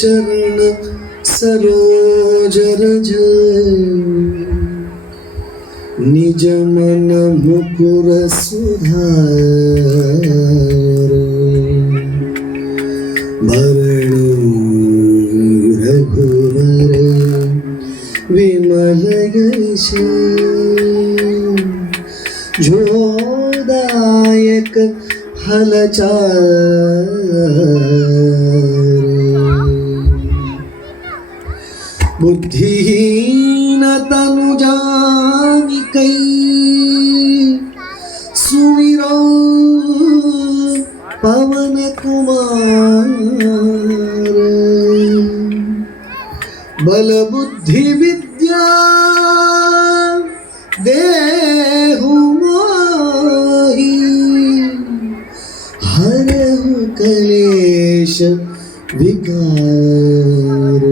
चरण सरोज रज निज मन मुकुर सुधार भरण रघुवर विमल यश जोदायक फलचार बुद्धिहीन तनु जानिकै सुमिरो पवन कुमार बल बुद्धि विद्या देहु मोहि हरहु कलेश विकार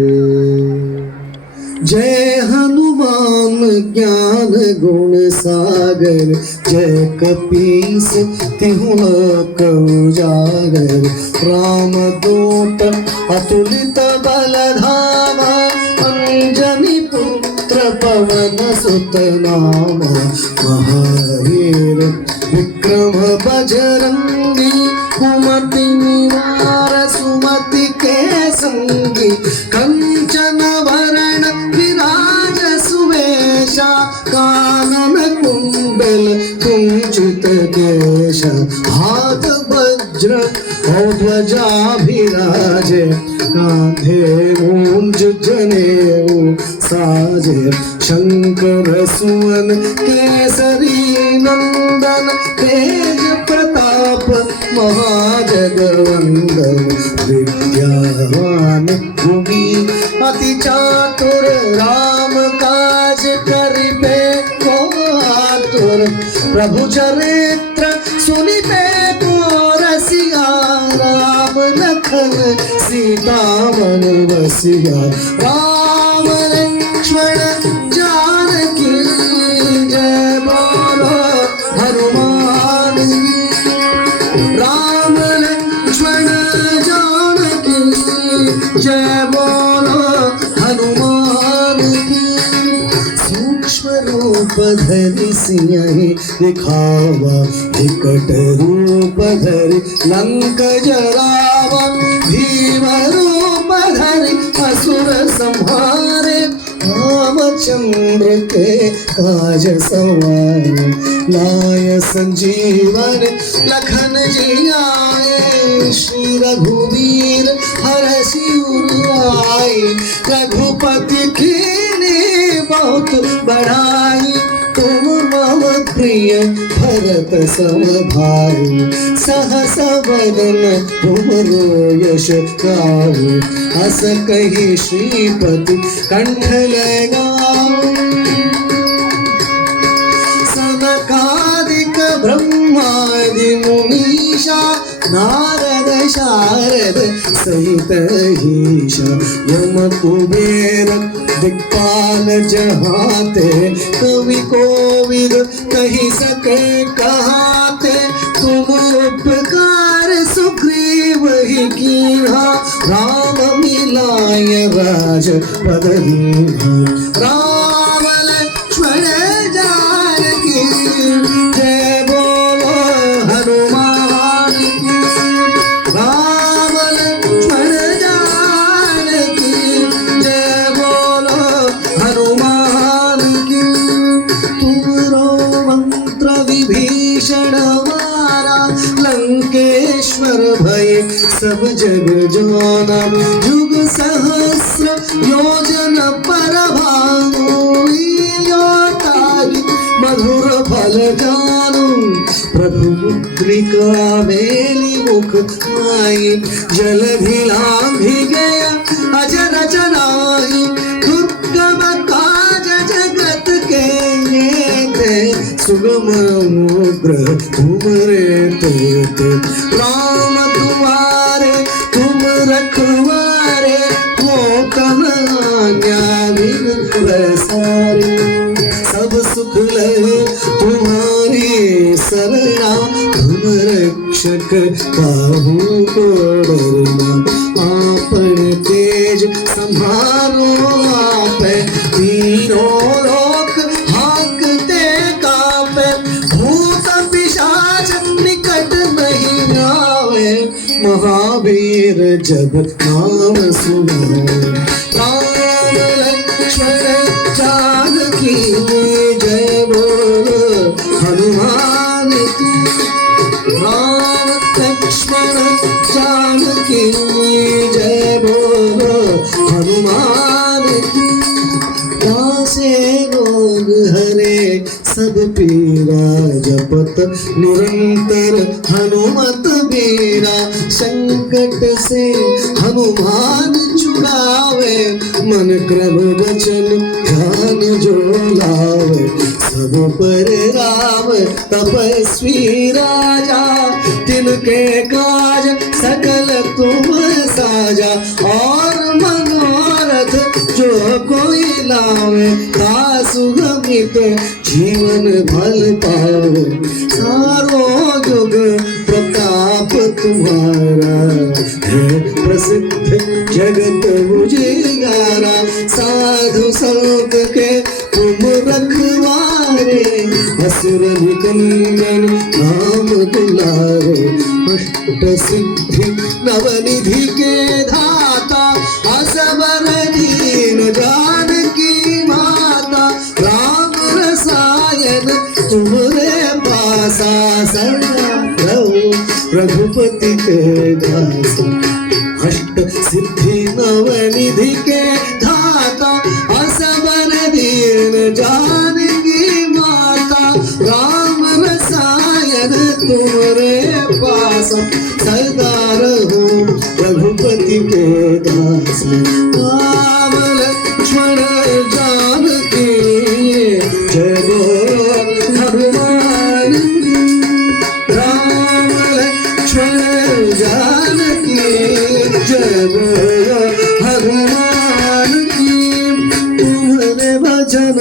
जय हनुमान ज्ञान गुण सागर जय कपीस तिहु लोक उजागर रामदूत अतुलित बल धामा अंजनी पुत्र पवन सुत नाम महावीर विक्रम बजरंगी कुमति निवार सुमति के संगी कंचन वरण विराज सुवेशा कानन कुंडल कुंचित केश हाथ वज्र और ध्वजा विराजे कांधे मूंज जनेऊ साजे शंकर सुवन केसरी नंदन तेज प्रताप महाजगवंदन विद्यावान गुणी अति चातुर राम काज करिबे को आतुर प्रभु चरित्र सुनिबे को रसिया राम लखन सीता मन बसिया राम लक्ष्मण जानकी जय बोलो हनुमान राम लक्ष्मण जानकी जय बोलो हनुमान की सूक्ष्म रूप धरि सिंहि दिखावा विकट रूप धरि लंक जरावा भीम रूप धरि असुर संहारे रामचंद्र के काज सवारे लाय संजीवन लखन जी आए श्री रघुवीर हरषि उर रघुपति कीन्ही बहुत बड़ाई तुम मम प्रिय भरत सम भाई सहस बदन तुमरो यश गाई अस कही श्रीपति कंठ लगाओ सनकादिक ब्रह्मादि मुनीषा नारद शारद सहित ईशा यम कुबेर दिक्पाल जहाते कवि कोविद कही सके कहाते तुम उपकार सुग्रीव ही कीन्हा राम मिलाय राज पद दीन्हा राम लक्ष्मण जानकी जय बोलो हनुमान की राम लक्ष्मण जानकी जय बोलो हनुमान की तुमरो मंत्र विभीषण मारा लंकेश्वर भय सब जग जाना जुग सहस्र योजन पर भानु मधुर फल जानू प्रभु मुद्रिका मेली मुख आई जलधि लांघि गया अजर जनाई दुर्गम काज जगत के थे सुगम मुद्र तुमरे तेते राम तुम्हारे तुम रखवारे हो कन्हैया बिन प्रसारी सब सुख लहे तुम्हारी सरना तुम रक्षक काहू को डरना आपने तेज संभारो आप, तीनों लोक हाँकते कांपे, भूत पिशाच निकट नहीं आवे, महावीर जब नाम सुनावे। राम लक्ष्मण जानकी जय बोल हनुमान की। राम लक्ष्मण जानकी जय बोल हनुमान की। से रोग हरे सब पीरा, जपत निरंतर हनुमत बीरा, संकट से हनुमान छुड़ावे, मन क्रम वचन ध्यान जो लावे, सब पर राम तपस्वी राजा, तिनके काज सकल तुम साजा, और मनोरथ जो कोई लावे, तासु गमित जीवन भल पावे, सारो जुग प्रताप तुम्हारा, है प्रसिद्ध जगत उजियारा, साधु संत के तुम रखवारे, असुर निकंदन नाम दुलारे, अष्ट सिद्धि नवनिधि के धाता, असबर दीन जानकी माता, राम रसायन तुम्हारे पासा, सदा रहो रघुपति के दासा, अष्ट सिद्धि नवनिधि के धाता, असबर दीन जानकी माता, राम रसायन तुम्हारे पासा, सदा रहो रघुपति के दासा। राम लक्ष्मण जानकी जय बोल हनुमान की। राम लक्ष्मण जानकी जय बोल हनुमान की। तुम्हारे भजन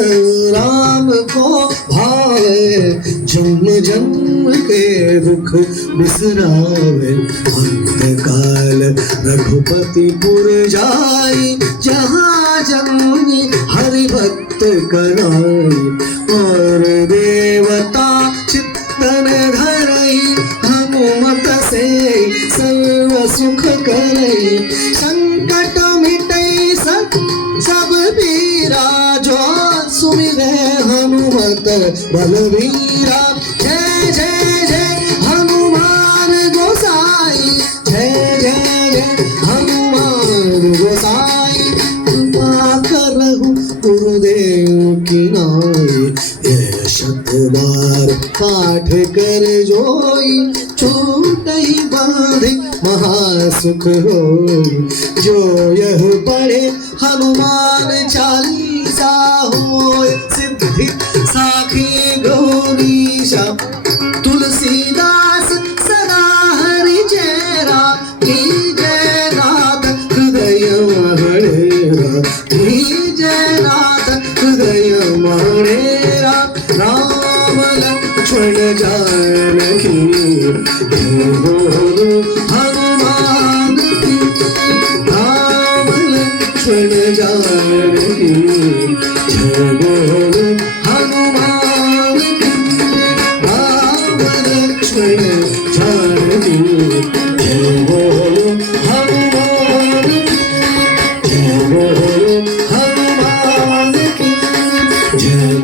राम को भावे, जन्म जन्म के दुख बिसरावे, अंत काल रघुपति पुर जाई, जहाँ जन्मी हरि भक्त कराई, और देवता चित्तन धरई, हनुमत से सर्व सुख करई, संकट मिटई सब पीरा, जो सुमिरे हनुमत बलवीरा, जय जय जय हनुमान गोसाई, जय जय जय हनुमान गोसाई, कृपा करहु गुरुदेव की नाई, यह शत बार पाठ कर जोई, छूटई बांधे महासुख होई, जो यह पढ़े हनुमान चालीसा, होय सिद्धि साखी गौरीशा, तुलसीदास सदा हरि चेरा, जय नाथ हृदय मणेरा, जय नाथ हृदय मणेरा, राम लक्ष्मण जानकी जय बोल हनुमान की। राम लक्ष्मण जानकी जय बोल हनुमान की। राम लक्ष्मण जानकी जय बोल हनुमान की। जय बोल हनुमान की। जय